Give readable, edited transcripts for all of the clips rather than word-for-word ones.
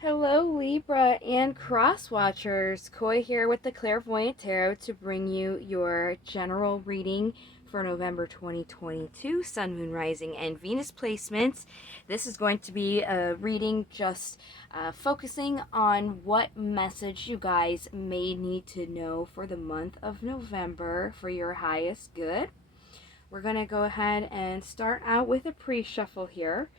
Hello, Libra and Cross Watchers. Koi here with the Clairvoyant Tarot to bring you your general reading for November 2022, Sun, Moon, Rising, and Venus placements. This is going to be a reading just focusing on what message you guys may need to know for the month of November for your highest good. We're going to go ahead and start out with a pre-shuffle here.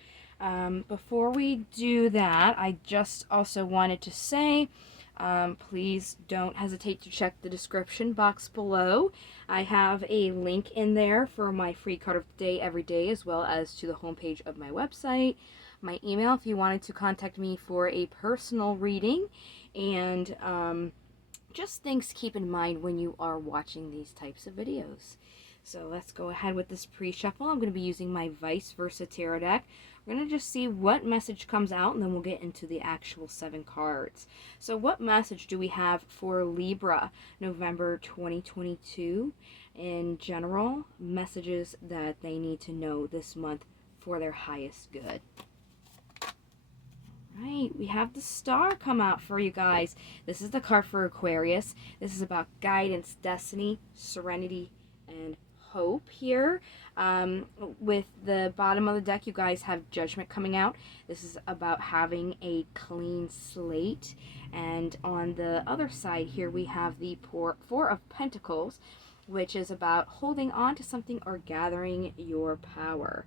Before we do that, I just also wanted to say, please don't hesitate to check the description box below. I have a link in there for my free card of the day every day, as well as to the homepage of my website, my email if you wanted to contact me for a personal reading, and just things to keep in mind when you are watching these types of videos. So let's go ahead with this pre-shuffle. I'm going to be using my Vice Versa Tarot deck. We're going to just see what message comes out, and then we'll get into the actual 7 cards. So what message do we have for Libra, November 2022? In general, messages that they need to know this month for their highest good. Right, we have the Star come out for you guys. This is the card for Aquarius. This is about guidance, destiny, serenity, and hope here. With the bottom of the deck, you guys have Judgment coming out. This is about having a clean slate. And on the other side here, we have the Four of Pentacles, which is about holding on to something or gathering your power.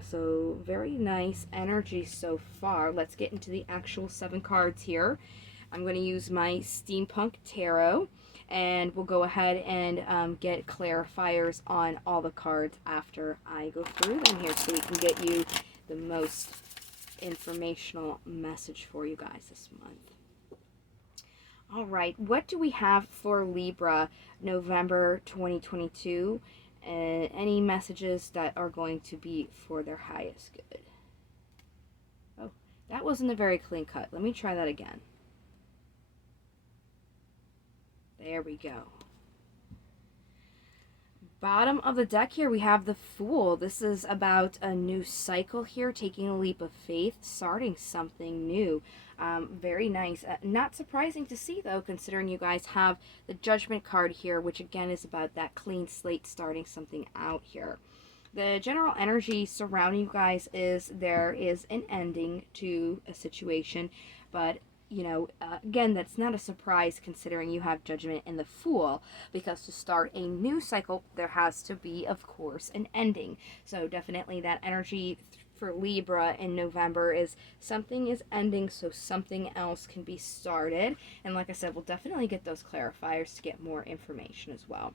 So very nice energy so far. Let's get into the actual 7 cards here. I'm going to use my Steampunk Tarot, and we'll go ahead and get clarifiers on all the cards after I go through them here, so we can get you the most informational message for you guys this month. All right, what do we have for Libra, November 2022? And any messages that are going to be for their highest good. Oh, that wasn't a very clean cut. Let me try that again. There we go. Bottom of the deck here, we have the Fool. This is about a new cycle here, taking a leap of faith, starting something new. Very nice. Not surprising to see, though, considering you guys have the Judgment card here, which again is about that clean slate, starting something out here. The general energy surrounding you guys is there is an ending to a situation, but again, that's not a surprise considering you have Judgment and the Fool, because to start a new cycle, there has to be, of course, an ending. So definitely that energy for Libra in November is something is ending so something else can be started. And like I said, we'll definitely get those clarifiers to get more information as well.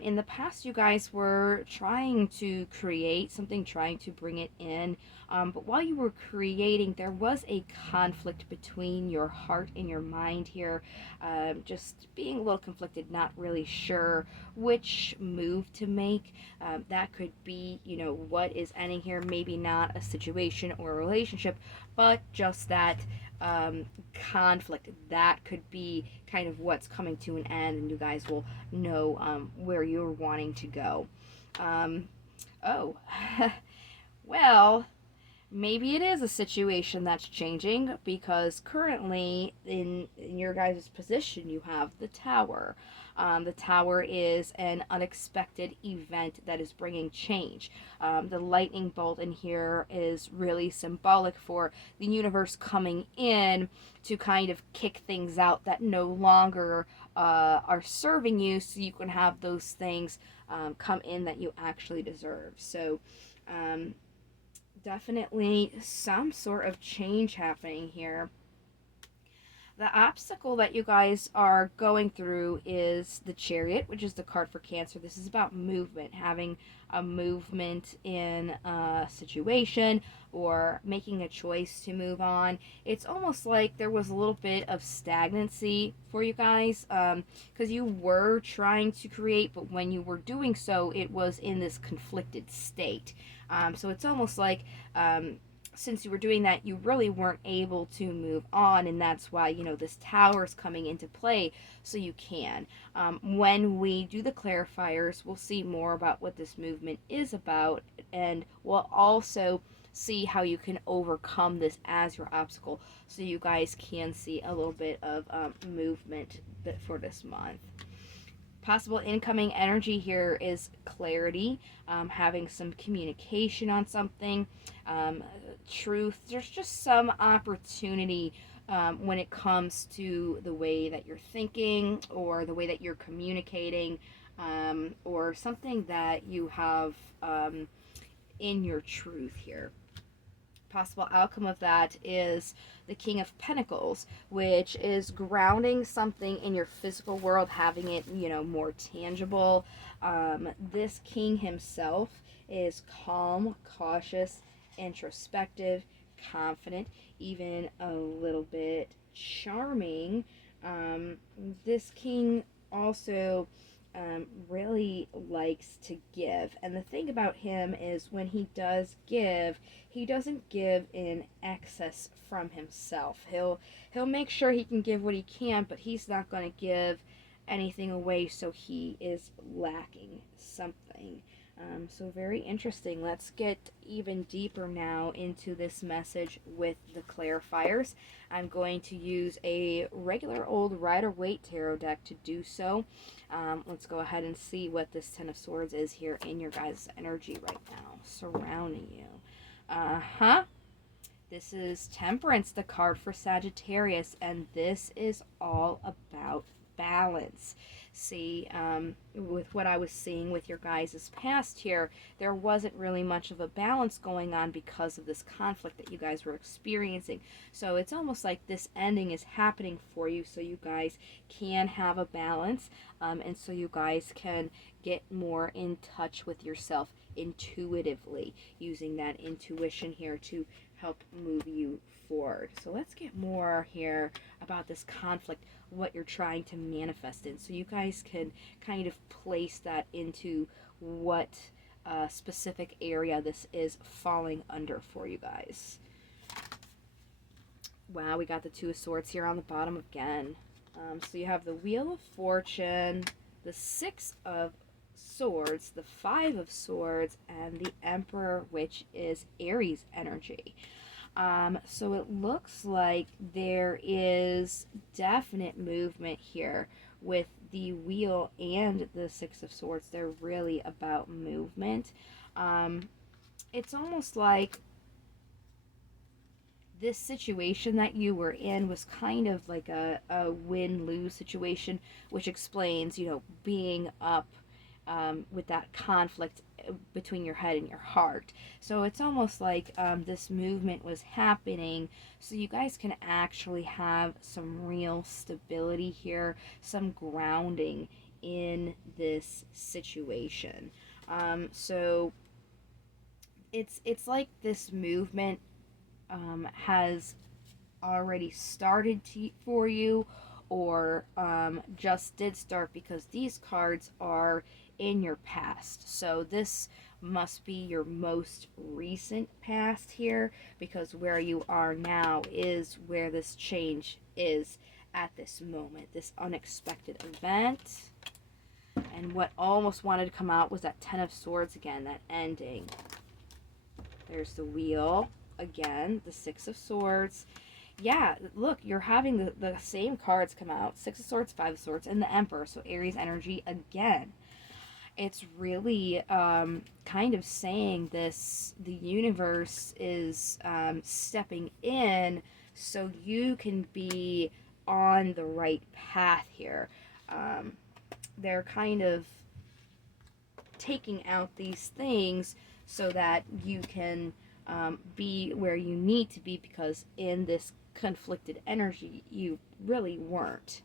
In the past, you guys were trying to create something, trying to bring it in, but while you were creating, there was a conflict between your heart and your mind here, just being a little conflicted, not really sure which move to make. That could be, what is ending here, maybe not a situation or a relationship, but just that conflict. That could be kind of what's coming to an end, and you guys will know where you're wanting to go. Oh, well, maybe it is a situation that's changing, because currently in your guys' position you have the Tower. The Tower is an unexpected event that is bringing change. The lightning bolt in here is really symbolic for the universe coming in to kind of kick things out that no longer are serving you, so you can have those things come in that you actually deserve. So definitely some sort of change happening here. The obstacle that you guys are going through is the Chariot, which is the card for Cancer. This is about movement, having a movement in a situation or making a choice to move on. It's almost like there was a little bit of stagnancy for you guys, because you were trying to create, but when you were doing so, it was in this conflicted state. So it's almost like since you were doing that, you really weren't able to move on, and that's why, this Tower is coming into play, so you can. When we do the clarifiers, we'll see more about what this movement is about, and we'll also see how you can overcome this as your obstacle, so you guys can see a little bit of movement for this month. Possible incoming energy here is clarity, having some communication on something, truth. There's just some opportunity when it comes to the way that you're thinking or the way that you're communicating, or something that you have in your truth here. Possible outcome of that is the King of Pentacles, which is grounding something in your physical world, having it, more tangible. This king himself is calm, cautious, introspective, confident, even a little bit charming. This king also really likes to give. And the thing about him is when he does give, he doesn't give in excess from himself. He'll make sure he can give what he can, but he's not going to give anything away so he is lacking something. So very interesting. Let's get even deeper now into this message with the clarifiers. I'm going to use a regular old Rider-Waite tarot deck to do so. Let's go ahead and see what this Ten of Swords is here in your guys' energy right now, surrounding you. This is Temperance, the card for Sagittarius, and this is all about balance. See, with what I was seeing with your guys' past here, there wasn't really much of a balance going on because of this conflict that you guys were experiencing. So it's almost like this ending is happening for you so you guys can have a balance, and so you guys can get more in touch with yourself intuitively, using that intuition here to help move you forward. So let's get more here about this conflict, what you're trying to manifest in, so you guys can kind of place that into what specific area this is falling under for you guys. Wow, we got the Two of Swords here on the bottom again. So you have the Wheel of Fortune, the Six of Swords, the Five of Swords, and the Emperor, which is Aries energy. So it looks like there is definite movement here with the Wheel and the Six of Swords. They're really about movement. It's almost like this situation that you were in was kind of like a win-lose situation, which explains, being up with that conflict between your head and your heart. So it's almost like this movement was happening so you guys can actually have some real stability here, some grounding in this situation. So it's like this movement has already started for you, or just did start, because these cards are in your past. So this must be your most recent past here, because where you are now is where this change is at this moment, this unexpected event. And what almost wanted to come out was that Ten of Swords again, that ending. There's the Wheel again, the Six of Swords. Yeah, look, you're having the same cards come out. Six of Swords, Five of Swords, and the Emperor. So Aries energy again. It's really kind of saying this, the universe is stepping in so you can be on the right path here. They're kind of taking out these things so that you can be where you need to be, because in this conflicted energy you really weren't.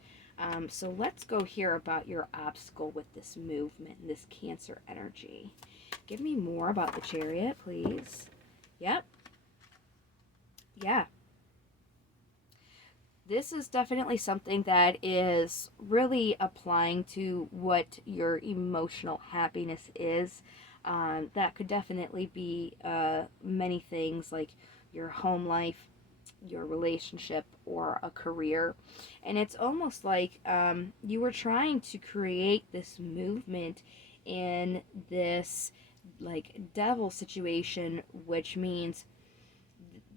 So let's go here about your obstacle with this movement and this Cancer energy. Give me more about the Chariot, please. Yep. Yeah. This is definitely something that is really applying to what your emotional happiness is. That could definitely be many things, like your home life, your relationship, or a career. And it's almost like you were trying to create this movement in this like devil situation, which means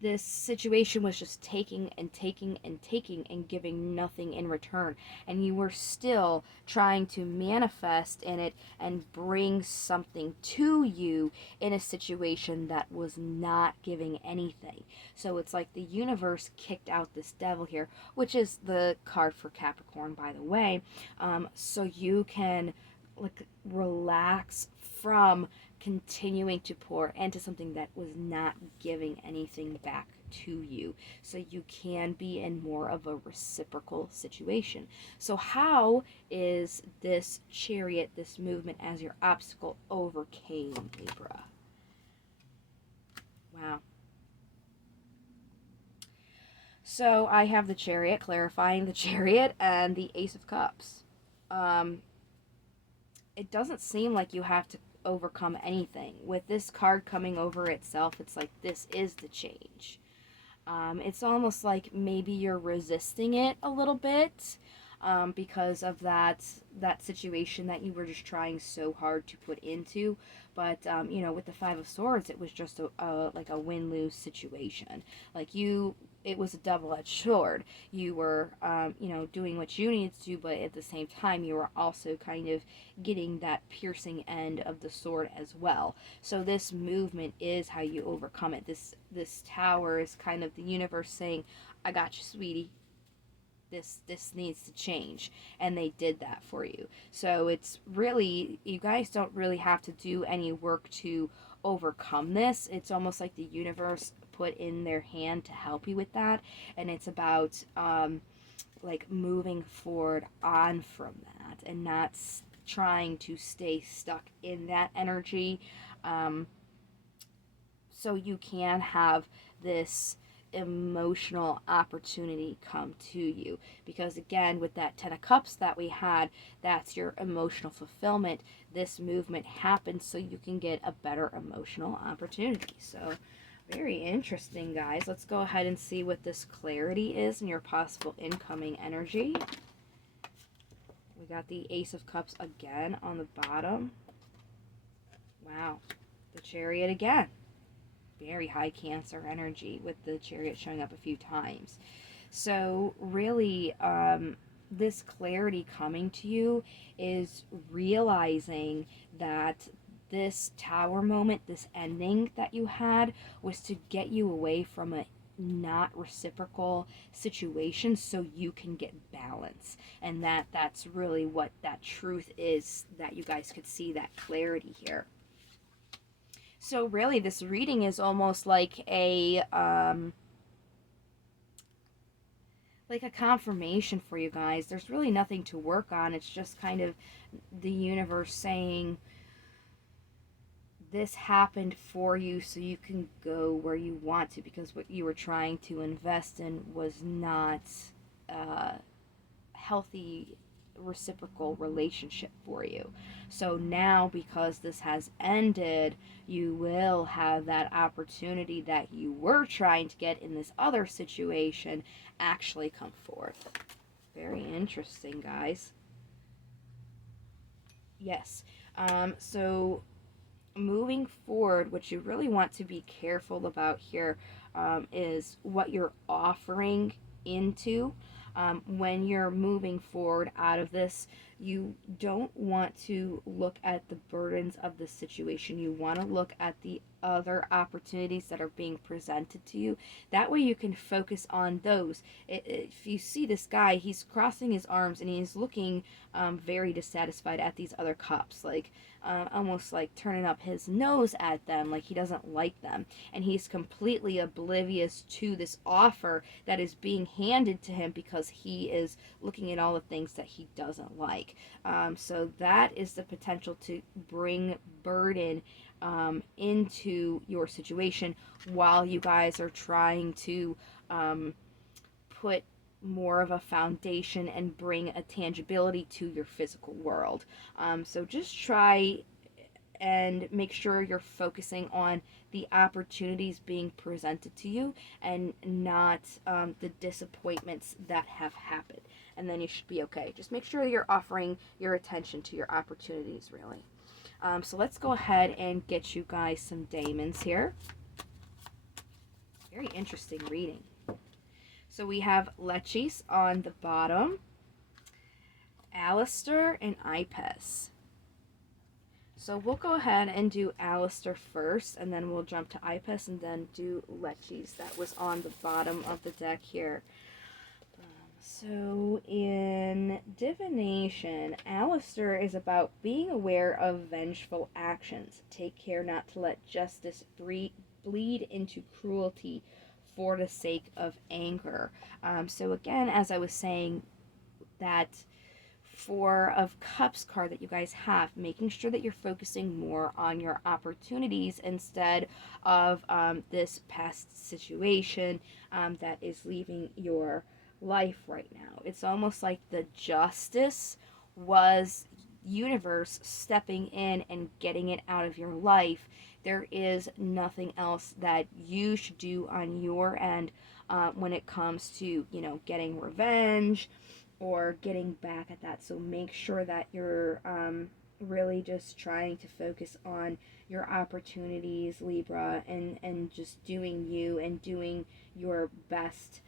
this situation was just taking and taking and taking and giving nothing in return, and you were still trying to manifest in it and bring something to you in a situation that was not giving anything. So it's like the universe kicked out this devil here, which is the card for Capricorn, by the way, so you can like relax from continuing to pour into something that was not giving anything back to you, so you can be in more of a reciprocal situation. So how is this Chariot, this movement as your obstacle, overcame, Libra? Wow. So I have the Chariot, clarifying the Chariot, and the Ace of Cups. um it doesn't seem like you have to overcome anything. With this card coming over itself, it's like this is the change. It's almost like maybe you're resisting it a little bit, because of that situation that you were just trying so hard to put into. But with the Five of Swords, it was just like a win-lose situation. Like it was a double-edged sword. You were doing what you needed to do, but at the same time you were also kind of getting that piercing end of the sword as well. So this movement is how you overcome it. This tower is kind of the universe saying, I got you, sweetie. This needs to change, and they did that for you. So it's really, you guys don't really have to do any work to overcome this. It's almost like the universe put in their hand to help you with that, and it's about like moving forward on from that and not trying to stay stuck in that energy, so you can have this emotional opportunity come to you. Because again, with that Ten of Cups that we had, that's your emotional fulfillment. This movement happens so you can get a better emotional opportunity. So very interesting, guys. Let's go ahead and see what this clarity is in your possible incoming energy. We got the Ace of Cups again on the bottom. Wow. The Chariot again. Very high Cancer energy with the Chariot showing up a few times. So really, this clarity coming to you is realizing that this tower moment, this ending that you had, was to get you away from a not reciprocal situation so you can get balance. And that's really what that truth is, that you guys could see that clarity here. So really, this reading is almost like a confirmation for you guys. There's really nothing to work on. It's just kind of the universe saying, this happened for you so you can go where you want to, because what you were trying to invest in was not healthy reciprocal relationship for you. So now, because this has ended, you will have that opportunity that you were trying to get in this other situation actually come forth. Very interesting, guys. Yes. So moving forward, what you really want to be careful about here is what you're offering into. When you're moving forward out of this, you don't want to look at the burdens of the situation. You want to look at the other opportunities that are being presented to you. That way you can focus on those. If you see this guy, he's crossing his arms and he's looking very dissatisfied at these other cups, like almost like turning up his nose at them, like he doesn't like them. And he's completely oblivious to this offer that is being handed to him because he is looking at all the things that he doesn't like. So that is the potential to bring burden into your situation while you guys are trying to put more of a foundation and bring a tangibility to your physical world. So just try and make sure you're focusing on the opportunities being presented to you and not the disappointments that have happened. And then you should be okay. Just make sure you're offering your attention to your opportunities, really. So let's go ahead and get you guys some diamonds here. Very interesting reading. So we have Lechis on the bottom, Alistair, and Ipes. So we'll go ahead and do Alistair first, and then we'll jump to Ipes, and then do Lechis. That was on the bottom of the deck here. So in divination, Alistair is about being aware of vengeful actions. Take care not to let justice bleed into cruelty for the sake of anger. So again, as I was saying, that Four of Cups card that you guys have, making sure that you're focusing more on your opportunities instead of this past situation that is leaving your life right now. It's almost like the justice was universe stepping in and getting it out of your life. There is nothing else that you should do on your end when it comes to, getting revenge or getting back at that. So make sure that you're really just trying to focus on your opportunities, Libra, and just doing you and doing your best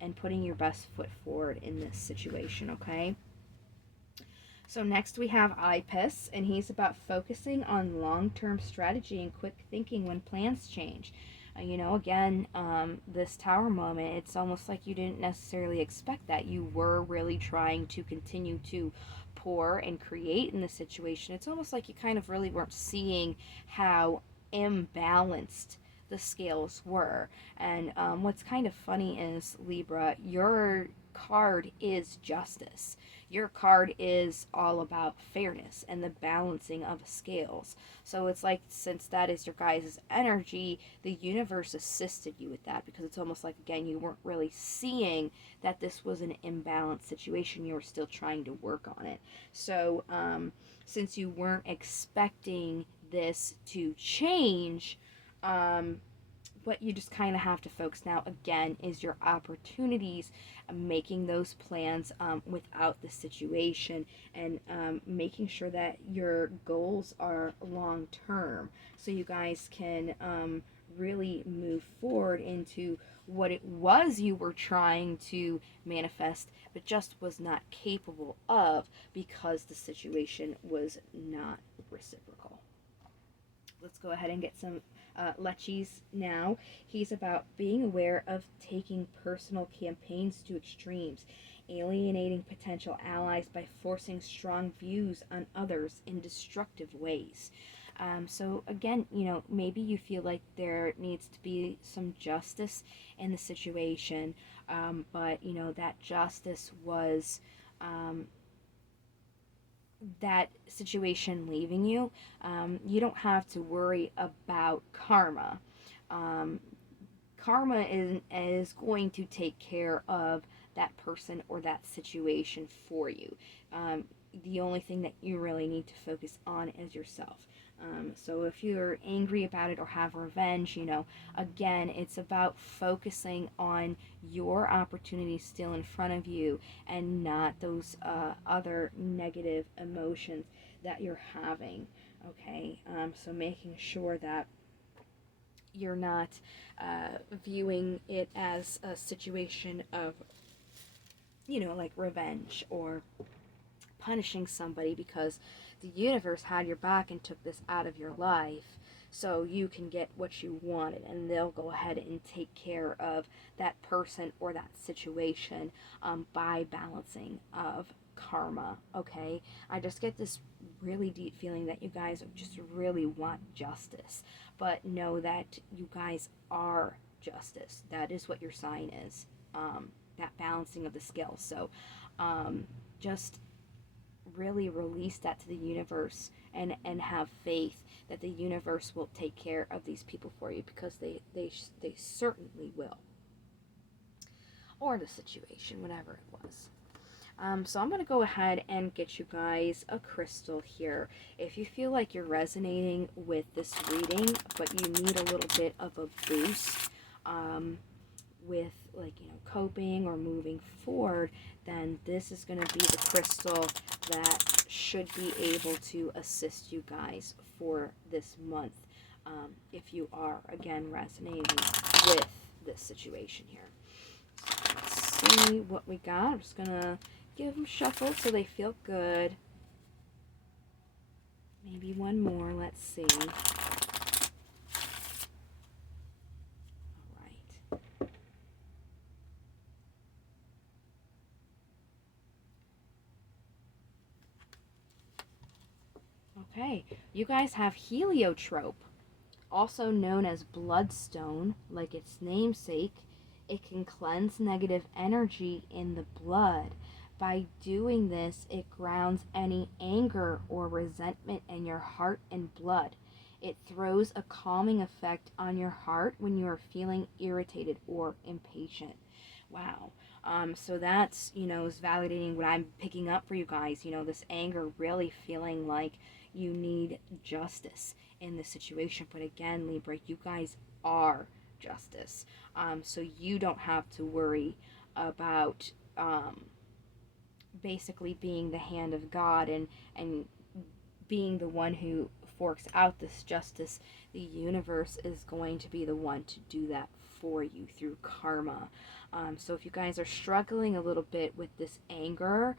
and putting your best foot forward in this situation, okay? So next we have Ipes, and he's about focusing on long-term strategy and quick thinking when plans change. Again, this tower moment, it's almost like you didn't necessarily expect that. You were really trying to continue to pour and create in the situation. It's almost like you kind of really weren't seeing how imbalanced the scales were. And what's kind of funny is, Libra, your card is justice. Your card is all about fairness and the balancing of scales. So it's like, since that is your guys' energy, the universe assisted you with that, because it's almost like, again, you weren't really seeing that this was an imbalanced situation. You were still trying to work on it. So since you weren't expecting this to change, what you just kind of have to focus now, again, is your opportunities, making those plans without the situation, and making sure that your goals are long term, so you guys can really move forward into what it was you were trying to manifest, but just was not capable of because the situation was not reciprocal. Let's go ahead and get some Lechis now. He's about being aware of taking personal campaigns to extremes, alienating potential allies by forcing strong views on others in destructive ways. So again, maybe you feel like there needs to be some justice in the situation, but that justice was that situation leaving you. You don't have to worry about karma. Karma is going to take care of that person or that situation for you. The only thing that you really need to focus on is yourself. So if you're angry about it or have revenge, again, it's about focusing on your opportunities still in front of you and not those other negative emotions that you're having, okay? So making sure that you're not viewing it as a situation of, like revenge or punishing somebody because the universe had your back and took this out of your life so you can get what you wanted, and they'll go ahead and take care of that person or that situation by balancing of karma, okay? I just get this really deep feeling that you guys just really want justice, but know that you guys are justice. That is what your sign is, that balancing of the scales. So just really release that to the universe and have faith that the universe will take care of these people for you, because they certainly will, or the situation, whatever it was. So I'm going to go ahead and get you guys a crystal here. If you feel like you're resonating with this reading, but you need a little bit of a boost with, like, coping or moving forward, then this is going to be the crystal that should be able to assist you guys for this month, if you are, again, resonating with this situation here. Let's see what we got. I'm just gonna give them shuffled so they feel good. Maybe one more. Let's see. All right. Okay, you guys have heliotrope, also known as bloodstone, like its namesake. It can cleanse negative energy in the blood. By doing this, it grounds any anger or resentment in your heart and blood. It throws a calming effect on your heart when you are feeling irritated or impatient. Wow. So that's, is validating what I'm picking up for you guys. This anger really feeling like you need justice in this situation. But again, Libra, you guys are justice. So you don't have to worry about basically being the hand of God and being the one who forks out this justice. The universe is going to be the one to do that for you through karma. So if you guys are struggling a little bit with this anger,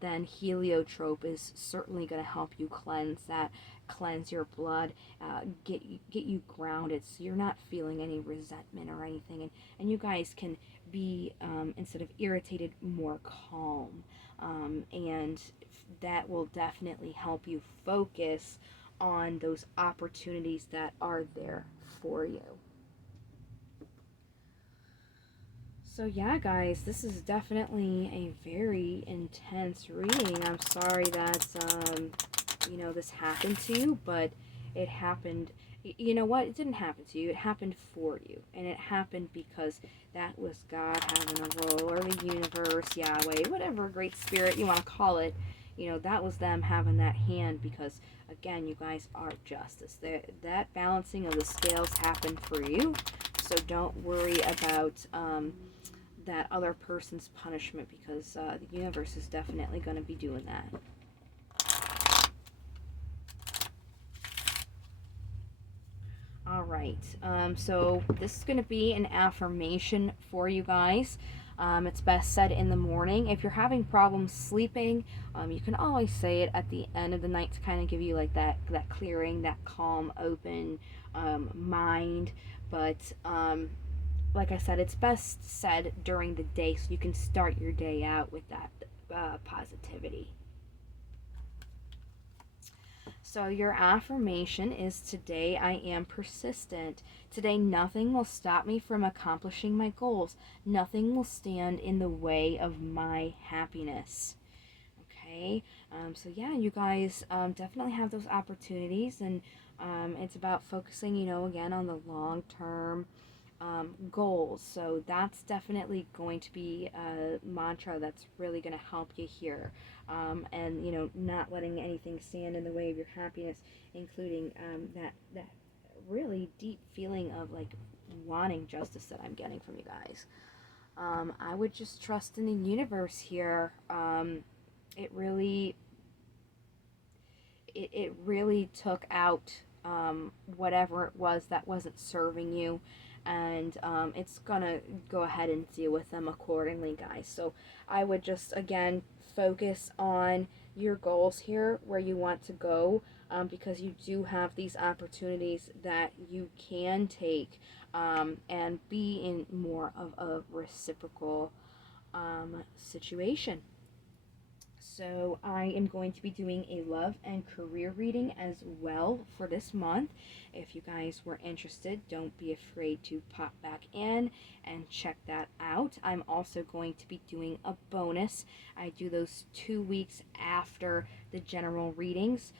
then heliotrope is certainly going to help you cleanse your blood, get you grounded, so you're not feeling any resentment or anything, and you guys can be, instead of irritated, more calm, and that will definitely help you focus on those opportunities that are there for you. So yeah, guys, this is definitely a very intense reading. I'm sorry that, this happened to you, but it happened. You know what? It didn't happen to you. It happened for you. And it happened because that was God having a role, or the universe, Yahweh, whatever great spirit you want to call it. That was them having that hand because, again, you guys are justice. That balancing of the scales happened for you. So don't worry about that other person's punishment, because the universe is definitely going to be doing that. All right, so this is going to be an affirmation for you guys. It's best said in the morning. If you're having problems sleeping, you can always say it at the end of the night to kind of give you like that clearing, that calm, open mind. But like I said, it's best said during the day so you can start your day out with that positivity. So your affirmation is, today I am persistent. Today nothing will stop me from accomplishing my goals. Nothing will stand in the way of my happiness. Okay, so yeah, you guys definitely have those opportunities, and it's about focusing, again, on the long term goals. So that's definitely going to be a mantra that's really going to help you here. And not letting anything stand in the way of your happiness, including that really deep feeling of like wanting justice that I'm getting from you guys. I would just trust in the universe here. It really took out whatever it was that wasn't serving you, and it's gonna go ahead and deal with them accordingly, guys. So I would just, again, focus on your goals here, where you want to go, because you do have these opportunities that you can take, and be in more of a reciprocal situation. So I am going to be doing a love and career reading as well for this month. If you guys were interested, don't be afraid to pop back in and check that out. I'm also going to be doing a bonus. I do those 2 weeks after the general readings.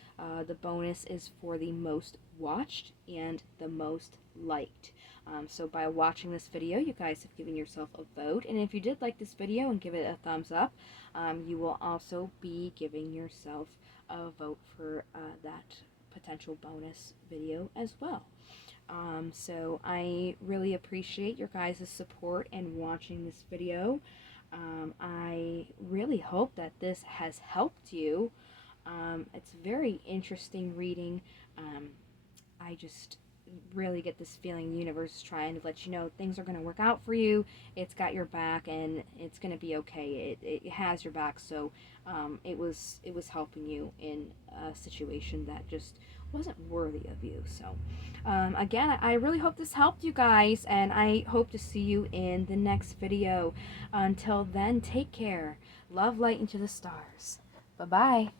The bonus is for the most watched and the most liked. So by watching this video, you guys have given yourself a vote. And if you did like this video and give it a thumbs up, you will also be giving yourself a vote for that potential bonus video as well. So I really appreciate your guys' support and watching this video. I really hope that this has helped you. It's a very interesting reading. really get this feeling the universe is trying to let you know things are going to work out for you. It's got your back, and it's going to be okay. It has your back. So it was helping you in a situation that just wasn't worthy of you. So again, I really hope this helped you guys, and I hope to see you in the next video. Until then, take care. Love, light into the stars. Bye bye.